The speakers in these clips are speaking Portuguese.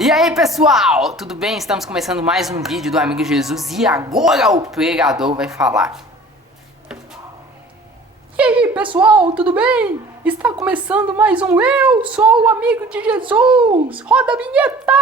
E aí pessoal, tudo bem? Estamos começando mais um vídeo do Amigo Jesus e agora o pregador vai falar. E aí pessoal, tudo bem? Está começando mais um Eu Sou o Amigo de Jesus. Roda a vinheta!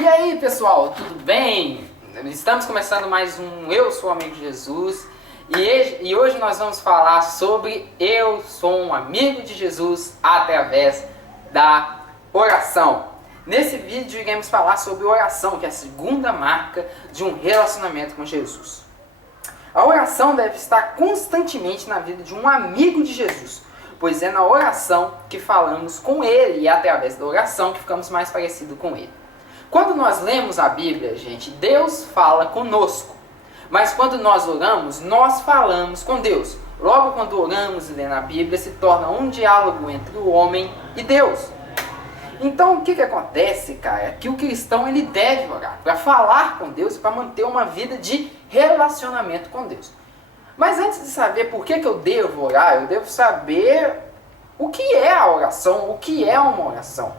E aí pessoal, tudo bem? Estamos começando mais um Eu Sou o Amigo de Jesus e hoje nós vamos falar sobre Eu Sou um Amigo de Jesus através da oração. Nesse vídeo iremos falar sobre oração, que é a segunda marca de um relacionamento com Jesus. A oração deve estar constantemente na vida de um amigo de Jesus, pois é na oração que falamos com Ele e é através da oração que ficamos mais parecidos com Ele. Quando nós lemos a Bíblia, gente, Deus fala conosco. Mas quando nós oramos, nós falamos com Deus. Logo, quando oramos e lemos a Bíblia, se torna um diálogo entre o homem e Deus. Então, o que acontece, cara? É que o cristão ele deve orar para falar com Deus e para manter uma vida de relacionamento com Deus. Mas antes de saber por que eu devo orar, eu devo saber o que é a oração, o que é uma oração.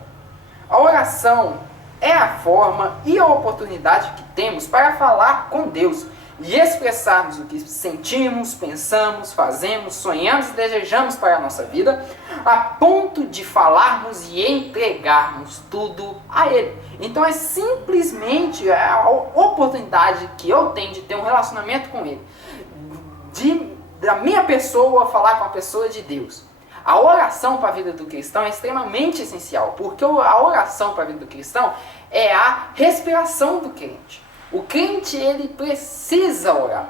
A oração é a forma e a oportunidade que temos para falar com Deus e expressarmos o que sentimos, pensamos, fazemos, sonhamos e desejamos para a nossa vida, a ponto de falarmos e entregarmos tudo a Ele. Então é simplesmente a oportunidade que eu tenho de ter um relacionamento com Ele, da minha pessoa falar com a pessoa de Deus. A oração para a vida do cristão é extremamente essencial, porque a oração para a vida do cristão é a respiração do crente. O crente ele precisa orar.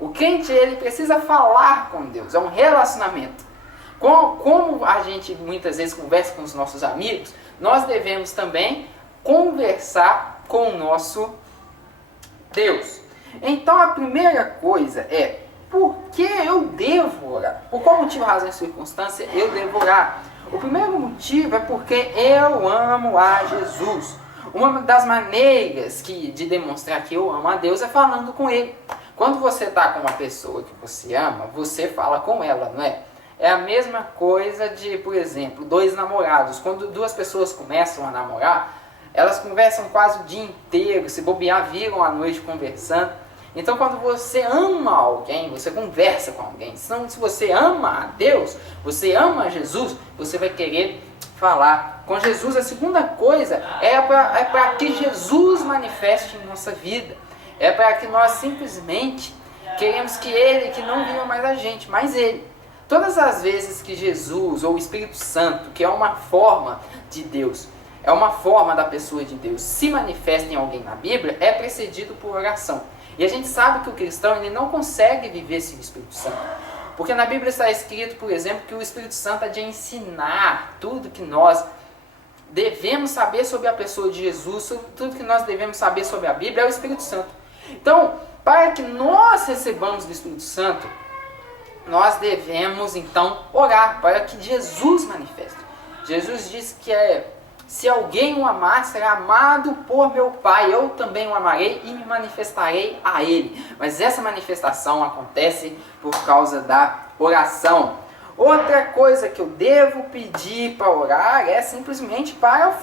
O crente ele precisa falar com Deus, é um relacionamento. Como a gente muitas vezes conversa com os nossos amigos, nós devemos também conversar com o nosso Deus. Então a primeira coisa é: por que eu devo orar? Por qual motivo, razão e circunstância eu devo orar? O primeiro motivo é porque eu amo a Jesus. Uma das maneiras de demonstrar que eu amo a Deus é falando com Ele. Quando você está com uma pessoa que você ama, você fala com ela, não é? É a mesma coisa de, por exemplo, dois namorados. Quando duas pessoas começam a namorar, elas conversam quase o dia inteiro, se bobear, viram a noite conversando. Então, quando você ama alguém, você conversa com alguém. Então, se você ama a Deus, você ama a Jesus, você vai querer falar com Jesus. A segunda coisa é para que Jesus manifeste em nossa vida. É para que nós simplesmente queremos que Ele, que não viva mais a gente, mas Ele. Todas as vezes que Jesus ou o Espírito Santo, que é uma forma de Deus, é uma forma da pessoa de Deus, se manifesta em alguém na Bíblia, é precedido por oração. E a gente sabe que o cristão ele não consegue viver sem o Espírito Santo. Porque na Bíblia está escrito, por exemplo, que o Espírito Santo é de ensinar tudo que nós devemos saber sobre a pessoa de Jesus, tudo que nós devemos saber sobre a Bíblia é o Espírito Santo. Então, para que nós recebamos do Espírito Santo, nós devemos então orar para que Jesus manifeste. Jesus disse que se alguém o amar, será amado por meu Pai. Eu também o amarei e me manifestarei a Ele. Mas essa manifestação acontece por causa da oração. Outra coisa que eu devo pedir para orar é simplesmente para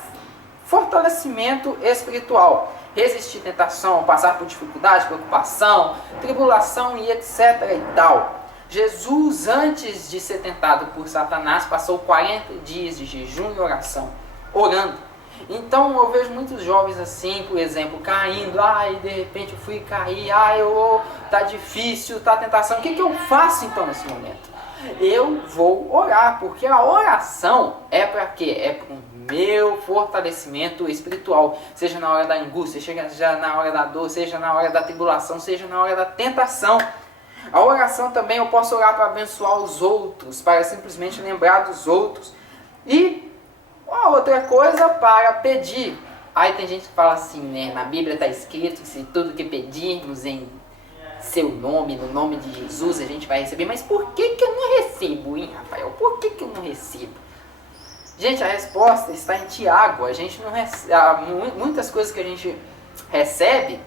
fortalecimento espiritual. Resistir tentação, passar por dificuldade, preocupação, tribulação e etc. e tal. Jesus, antes de ser tentado por Satanás, passou 40 dias de jejum e oração, orando. Então eu vejo muitos jovens assim, por exemplo, caindo, de repente eu fui cair, tá difícil, tá tentação. O que eu faço então nesse momento? Eu vou orar, porque a oração é para quê? É para o meu fortalecimento espiritual, seja na hora da angústia, seja na hora da dor, seja na hora da tribulação, seja na hora da tentação. A oração também eu posso orar para abençoar os outros, para simplesmente lembrar dos outros. E outra coisa para pedir. Aí tem gente que fala assim, né? Na Bíblia está escrito que se tudo que pedirmos em seu nome, no nome de Jesus, a gente vai receber. Mas por que eu não recebo, hein, Rafael? Por que eu não recebo? Gente, a resposta está em Tiago. A gente não recebe, muitas coisas que a gente recebe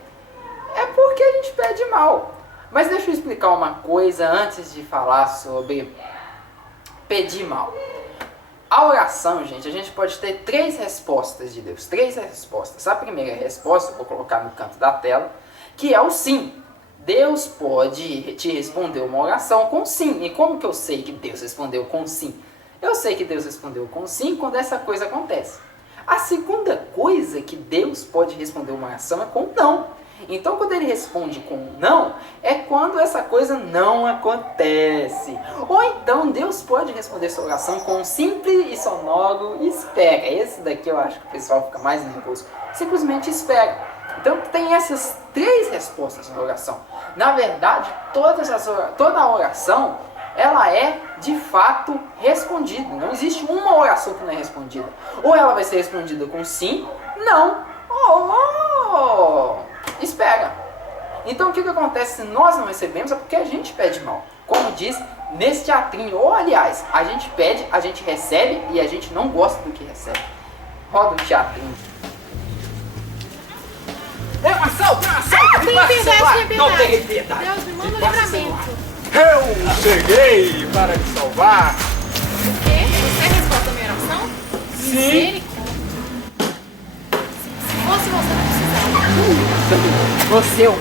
é porque a gente pede mal. Mas deixa eu explicar uma coisa antes de falar sobre pedir mal. A oração, gente, a gente pode ter 3 respostas de Deus. 3 respostas. A primeira resposta, eu vou colocar no canto da tela, que é o sim. Deus pode te responder uma oração com sim. E como que eu sei que Deus respondeu com sim? Eu sei que Deus respondeu com sim quando essa coisa acontece. A segunda coisa que Deus pode responder uma oração é com não. Então, quando ele responde com não, é quando essa coisa não acontece. Ou então, Deus pode responder sua oração com um simples e sonoro espera. Esse daqui eu acho que o pessoal fica mais nervoso. Simplesmente espera. Então, tem essas 3 respostas na oração. Na verdade, toda a oração, ela é de fato respondida. Não existe uma oração que não é respondida. Ou ela vai ser respondida com sim, não, ou espera. Então o que acontece se nós não recebemos é porque a gente pede mal. Como diz nesse teatrinho, ou aliás, a gente pede, a gente recebe e a gente não gosta do que recebe. Roda o teatrinho. É um assalto! Tem piedade. Não tem piedade! Deus me manda o livramento. Eu cheguei para te salvar. O quê? Você é a resposta da minha oração? Sim. Misericórdia. Se fosse você, não precisava. Você é o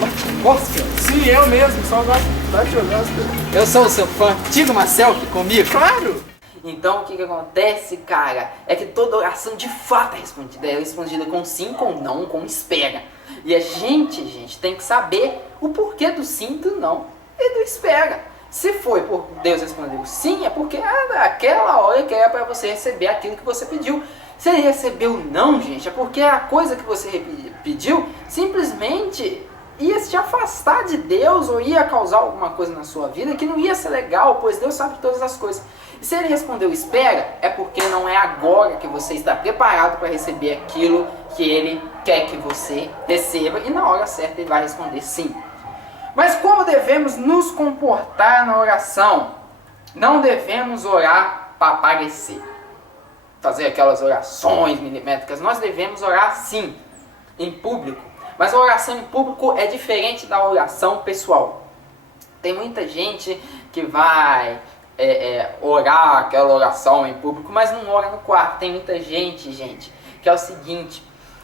gospel? Sim, eu mesmo, só gosto de gospel. Eu sou o seu fã. Tira uma selfie comigo. Claro! Então o que acontece, cara, é que toda oração de fato é respondida com sim, com não, com espera. E a gente tem que saber o porquê do sim, do não e do espera. Se foi por Deus respondeu sim, é porque aquela hora que era para você receber aquilo que você pediu. Se ele recebeu não, gente, é porque a coisa que você pediu simplesmente ia te afastar de Deus ou ia causar alguma coisa na sua vida que não ia ser legal, pois Deus sabe todas as coisas. E se ele respondeu espera, é porque não é agora que você está preparado para receber aquilo que ele quer que você receba, e na hora certa ele vai responder sim. Mas como devemos nos comportar na oração? Não devemos orar para aparecer, fazer aquelas orações milimétricas. Nós devemos orar sim, em público. Mas a oração em público é diferente da oração pessoal. Tem muita gente que vai orar aquela oração em público, mas não ora no quarto. Tem muita gente, que é o seguinte: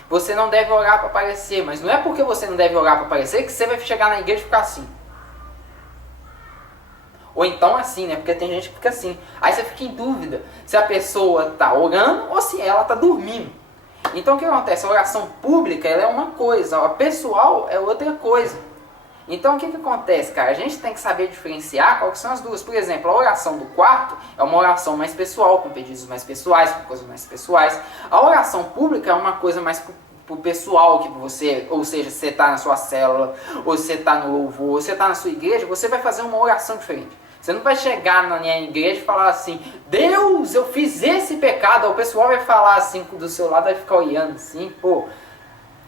você não deve orar para aparecer, mas não é porque você não deve orar para aparecer que você vai chegar na igreja e ficar assim. Ou então assim, né? Porque tem gente que fica assim. Aí você fica em dúvida se a pessoa está orando ou se ela está dormindo. Então o que acontece? A oração pública ela é uma coisa, a pessoal é outra coisa. Então o que acontece, cara? A gente tem que saber diferenciar quais são as duas. Por exemplo, a oração do quarto é uma oração mais pessoal, com pedidos mais pessoais, com coisas mais pessoais. A oração pública é uma coisa mais pro pessoal, que você, ou seja, se você está na sua célula, ou você está no louvor, ou você está na sua igreja, você vai fazer uma oração diferente. Você não vai chegar na minha igreja e falar assim: Deus, eu fiz esse pecado. O pessoal vai falar assim do seu lado, vai ficar olhando assim, pô.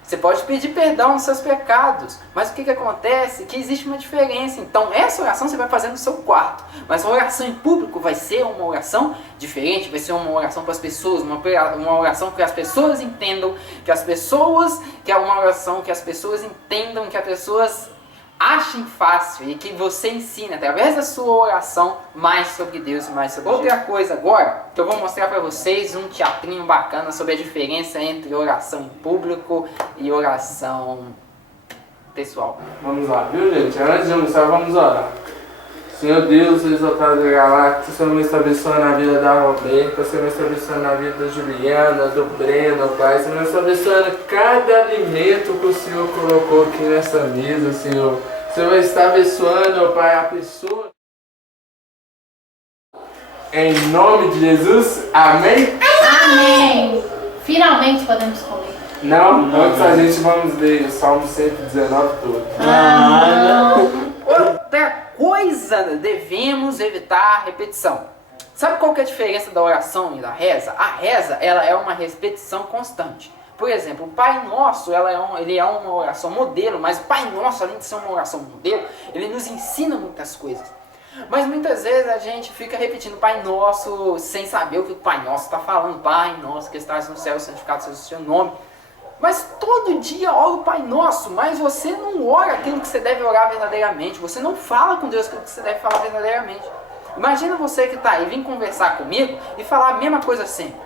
Você pode pedir perdão nos seus pecados, mas o que acontece? Que existe uma diferença. Então essa oração você vai fazer no seu quarto, mas a oração em público vai ser uma oração diferente, vai ser uma oração para as pessoas, uma oração que as pessoas entendam, que é uma oração que as pessoas entendam, que as pessoas achem fácil e que você ensine através da sua oração mais sobre Deus e mais sobre Deus. Outra coisa agora, que eu vou mostrar para vocês um teatrinho bacana sobre a diferença entre oração em público e oração pessoal. Vamos lá, viu, gente? Antes de começar, vamos orar. Senhor Deus, exaltado da galáxia, Senhor me abençoando na vida da Roberta, Senhor me abençoando na vida da Juliana, do Breno, Pai, Senhor me abençoando cada alimento que o Senhor colocou aqui nessa mesa, Senhor. Senhor vai estar abençoando, Pai, a pessoa. Em nome de Jesus, amém? Amém! Finalmente podemos comer. Não, antes a gente vamos ler o Salmo 119 todo. Outra coisa, devemos evitar repetição. Sabe qual que é a diferença da oração e da reza? A reza, ela é uma repetição constante. Por exemplo, o Pai Nosso, ele é uma oração modelo, mas o Pai Nosso, além de ser uma oração modelo, ele nos ensina muitas coisas. Mas muitas vezes a gente fica repetindo Pai Nosso sem saber o que o Pai Nosso está falando. Pai Nosso que estás no céu, santificado seja o seu nome. Mas todo dia ora o Pai Nosso, mas você não ora aquilo que você deve orar verdadeiramente. Você não fala com Deus aquilo que você deve falar verdadeiramente. Imagina você que está aí, vir conversar comigo e falar a mesma coisa sempre.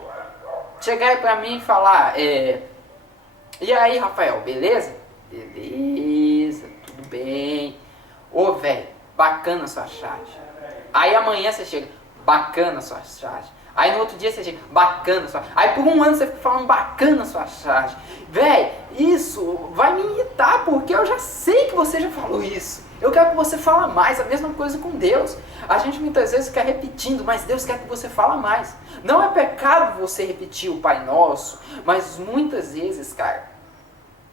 Chegar aí pra mim e falar, e aí, Rafael, beleza? Beleza, tudo bem. Ô, velho, bacana a sua charge. Aí amanhã você chega, bacana a sua charge. Aí no outro dia você chega, bacana a sua charge. Aí por um ano você fica falando bacana a sua charge. Véi, isso vai me irritar, porque eu já sei que você já falou isso. Eu quero que você fale mais, a mesma coisa com Deus. A gente muitas vezes fica repetindo, mas Deus quer que você fale mais. Não é pecado você repetir o Pai Nosso, mas muitas vezes, cara,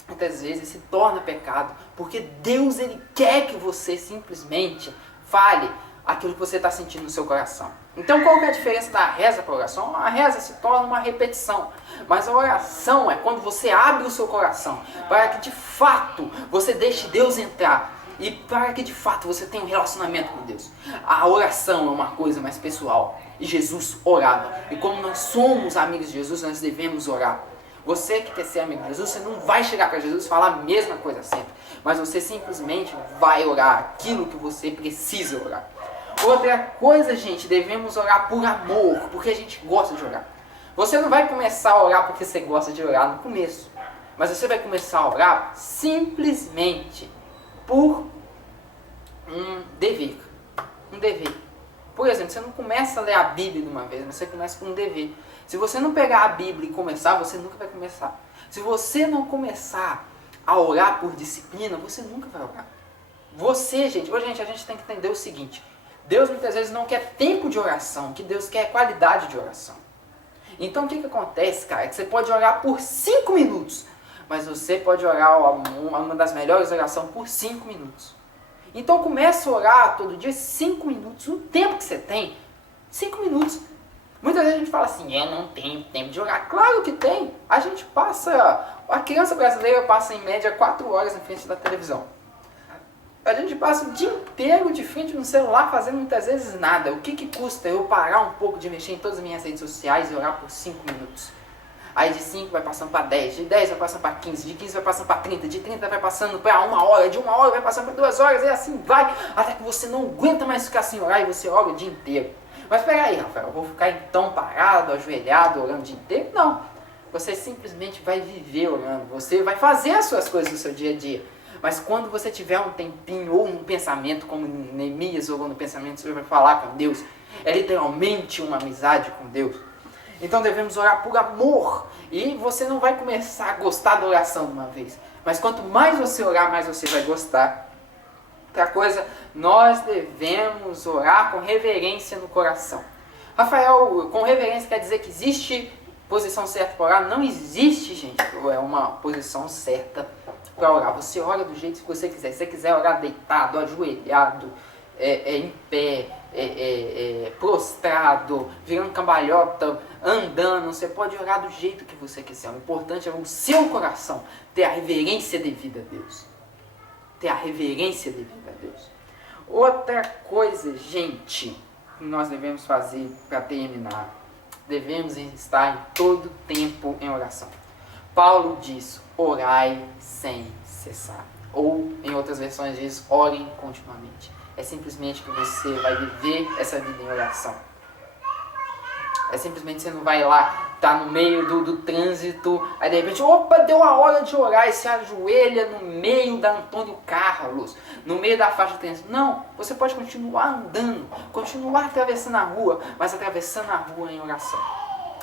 muitas vezes se torna pecado, porque Deus, Ele quer que você simplesmente fale aquilo que você está sentindo no seu coração. Então qual que é a diferença da reza para a oração? A reza se torna uma repetição, mas a oração é quando você abre o seu coração, para que de fato você deixe Deus entrar, e para que de fato você tenha um relacionamento com Deus. A oração é uma coisa mais pessoal, e Jesus orava, e como nós somos amigos de Jesus, nós devemos orar. Você que quer ser amigo de Jesus, você não vai chegar para Jesus e falar a mesma coisa sempre, mas você simplesmente vai orar aquilo que você precisa orar. Outra coisa, gente, devemos orar por amor, porque a gente gosta de orar. Você não vai começar a orar porque você gosta de orar no começo, mas você vai começar a orar simplesmente por um dever. Um dever. Por exemplo, você não começa a ler a Bíblia de uma vez, mas você começa com um dever. Se você não pegar a Bíblia e começar, você nunca vai começar. Se você não começar a orar por disciplina, você nunca vai orar. Você, gente, a gente tem que entender o seguinte: Deus muitas vezes não quer tempo de oração, o que Deus quer é qualidade de oração. Então o que acontece, cara, é que você pode orar por 5 minutos, mas você pode orar uma das melhores orações por 5 minutos. Então começa a orar todo dia 5 minutos, o tempo que você tem, 5 minutos. Muitas vezes a gente fala assim, eu não tenho tempo de orar. Claro que tem. A criança brasileira passa em média 4 horas na frente da televisão. A gente passa o dia inteiro de frente no celular fazendo muitas vezes nada. O que custa eu parar um pouco de mexer em todas as minhas redes sociais e orar por 5 minutos? Aí de 5 vai passando para 10, de 10 vai passando para 15, de 15 vai passando para 30, de 30 vai passando para 1 hora, de 1 hora vai passando para 2 horas, e assim vai, até que você não aguenta mais ficar sem orar e você ora o dia inteiro. Mas espera aí, Rafael, eu vou ficar então parado, ajoelhado, orando o dia inteiro? Não. Você simplesmente vai viver orando, você vai fazer as suas coisas no seu dia a dia. Mas quando você tiver um tempinho ou um pensamento, como Neemias orou no pensamento, você vai falar com Deus. É literalmente uma amizade com Deus. Então devemos orar por amor. E você não vai começar a gostar da oração de uma vez. Mas quanto mais você orar, mais você vai gostar. Outra coisa, nós devemos orar com reverência no coração. Rafael, com reverência quer dizer que existe posição certa para orar? Não existe, gente. É uma posição certa para orar. Você ora do jeito que você quiser. Se você quiser orar deitado, ajoelhado, em pé, prostrado, virando cambalhota, andando, você pode orar do jeito que você quiser. O importante é o seu coração ter a reverência devida a Deus. Ter a reverência devida a Deus. Outra coisa, gente, que nós devemos fazer para terminar, devemos estar em todo tempo em oração. Paulo diz, orai sem cessar. Ou, em outras versões, diz, orem continuamente. É simplesmente que você vai viver essa vida em oração. É simplesmente você não vai lá, tá no meio do trânsito, aí de repente, opa, deu a hora de orar, e se ajoelha no meio da Antônio Carlos, no meio da faixa de trânsito. Não, você pode continuar andando, continuar atravessando a rua, mas atravessando a rua em oração.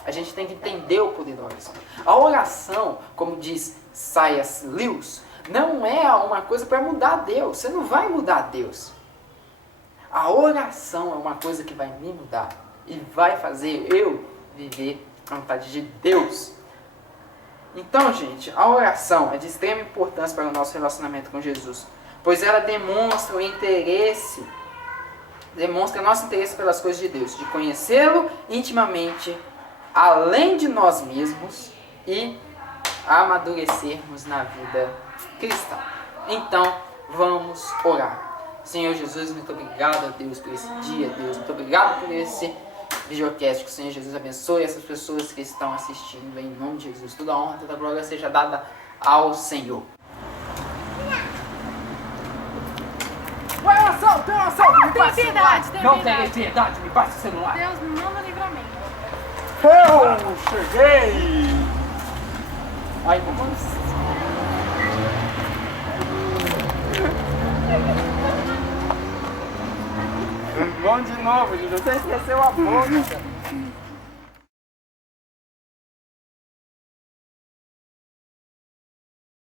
A gente tem que entender o poder da oração. A oração, como diz C.S. Lewis, não é uma coisa para mudar Deus. Você não vai mudar Deus. A oração é uma coisa que vai me mudar e vai fazer eu viver a vontade de Deus. Então, gente, a oração é de extrema importância para o nosso relacionamento com Jesus, pois ela demonstra nosso interesse pelas coisas de Deus, de conhecê-lo intimamente, além de nós mesmos, e amadurecermos na vida cristã. Então, vamos orar. Senhor Jesus, muito obrigado, Deus, por esse dia, Deus. Muito obrigado por esse videocast. Que o Senhor Jesus abençoe essas pessoas que estão assistindo. Em nome de Jesus. Toda a honra, toda a glória seja dada ao Senhor. Vai, um assalto, me Tenha passa o piedade, celular. tenha Não piedade. tenha piedade, me passa o celular. Deus, me manda livramento. Eu cheguei! Ai, vamos. Vamos de novo, gente. Você esqueceu a boca.